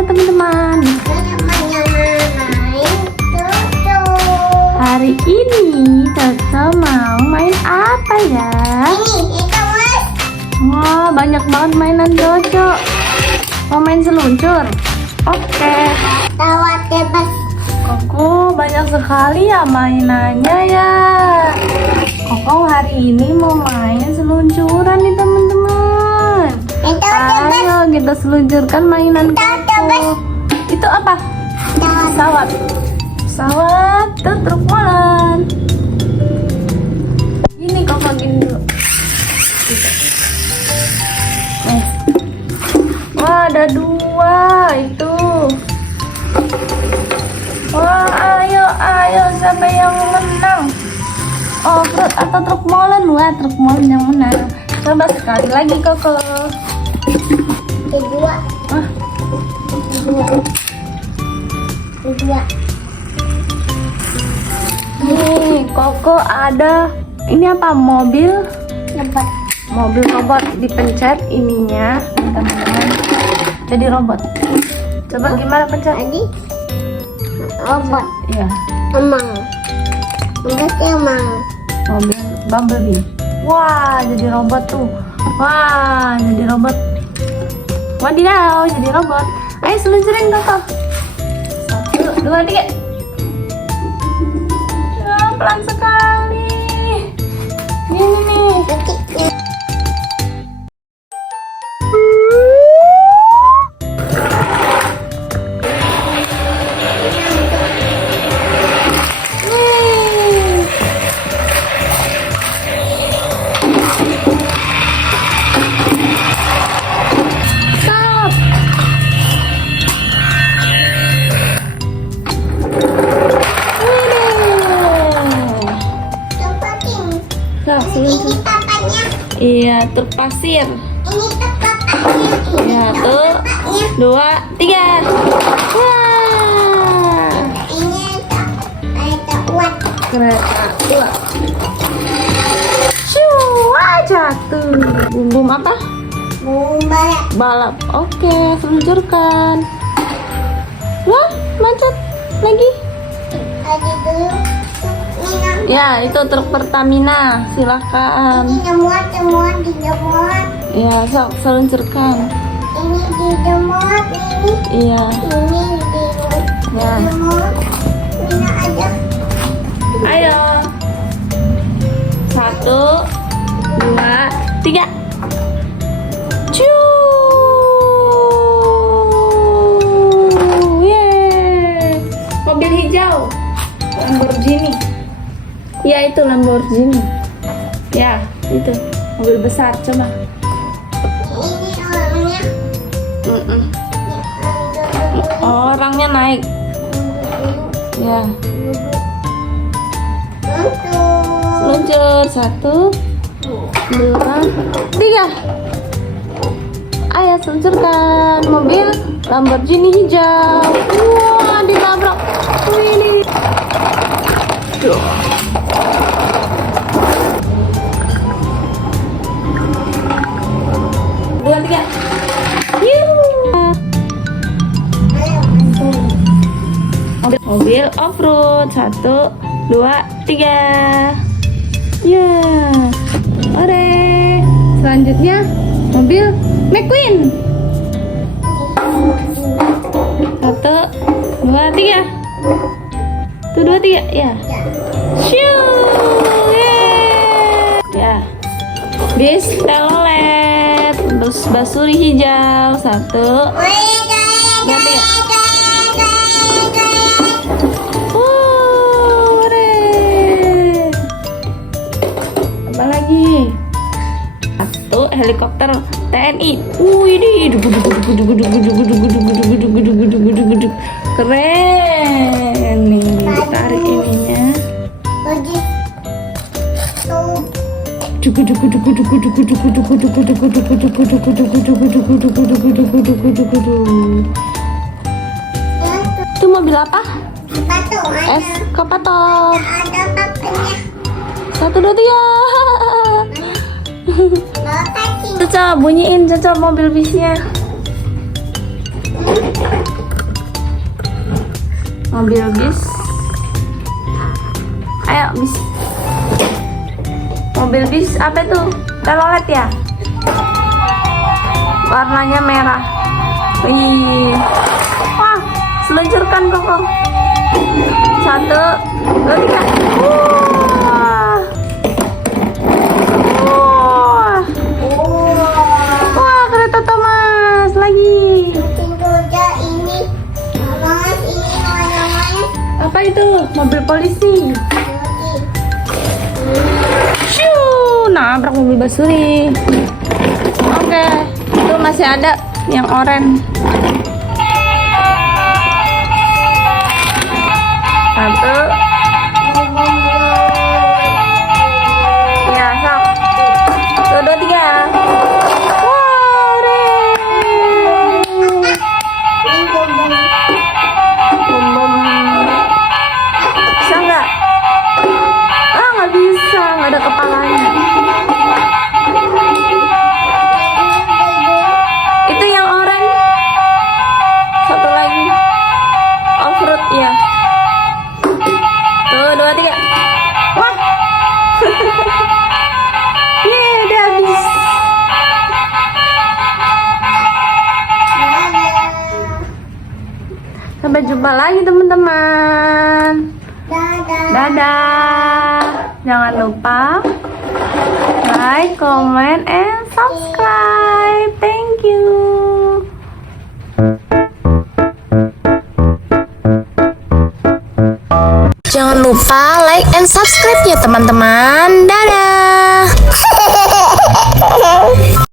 Halo teman-teman. Hari ini Coco mau main apa ya? Wah, banyak banget mainan Coco. Mau main seluncur? Oke. Koko banyak sekali ya mainannya ya. Koko hari ini mau main seluncuran nih teman-teman. Ayo kita seluncurkan mainan Koko. Itu apa? Pesawat. Pesawat tuh truk molen. Ini Koko gini dulu. Wah, ada dua itu. Wah, ayo siapa yang menang? Off-road atau truk molen? Wah, truk molen yang menang. Coba sekali lagi Koko. Kedua. Nih, Koko ada. Ini apa? Mobil robot. Dipencet ininya, teman-teman. Jadi robot. Coba gimana pencet? Tadi robot. Iya. Emang Mobil Bumblebee. Wah, jadi robot tuh. Wah, jadi robot. Wadidaw, jadi robot. Ayo seluncurin Koko. 1, 2, 3. Ya, pelan sekali. Ini nih. Ini papanya. Iya, truk pasir. Ini papanya. Ya, tuh. 2, 3. Wah. Ini kereta uap. Kereta uap. Shoo, jatuh. Bum apa? Balap. Balap. Oke, seluncurkan. Wah, macet lagi. Tadi dulu. Ya, itu truk Pertamina. Silakan. Ini semua di muat. Ya, sok seluncurkan. Ini di muat ini. Iya. Ini di Ya. muat. Ini ada. Ayo. 1, 2, 3. Yeay. Mobil hijau. Lamborghini. Ya, itu Lamborghini. Ya, itu mobil besar. Coba. Ini orangnya. Orangnya naik. Ya. Seluncur. 1, 2, 3. Ayo seluncurkan mobil Lamborghini hijau. Wah, ditabrak. Wih. Dua, 3. Mobil off-road. 1, 2, 3. Ya. Ore. Selanjutnya mobil McQueen. 1, 2, 3. 1, 2, 3. Ya. Shoo. Yeay. Ya. Bis telolet. Bus basuri hijau. 1, 2, 3. Apa lagi? 1, helikopter TNI. Ini keren nih, ditarik ininya. Itu mobil apa? Es Kopator. Ada papanya. 1, 2, 3. Caca bunyiin Caca mobil bisnya. Mobil bis. Ayo bis. Mobil bis apa tuh? Telolet ya? Warnanya merah. Wih. Wah, seluncurkan Koko. 1, 2, 3. Wah. Wah. Wah, kereta Thomas lagi. Juga ini. Mas, ini namanya. Apa itu? Mobil polisi. Shoo, nabrak mobil basuri. Oke, itu masih ada yang oranye. 1. Ya, sok. 1, 2, 3. Wow, Ini bom-bom. bom bom. Bisa nggak? Ah, nggak bisa, nggak ada kepalanya. Itu yang oranye. 1 lagi. Off-road ya. Tuh, 2, 3. Wah. Yeay, udah habis. Sampai jumpa lagi teman-teman. Dadah. Dadah. Jangan lupa like, comment, and subscribe. Thank you. Jangan lupa like and subscribe ya teman-teman.